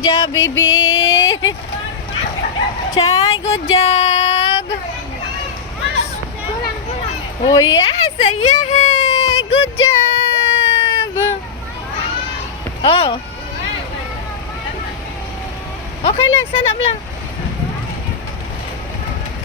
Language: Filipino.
Good job, baby. Chay, good job. Oh, yes. Yeah. Good job. Oh. Okay lang, sanap lang.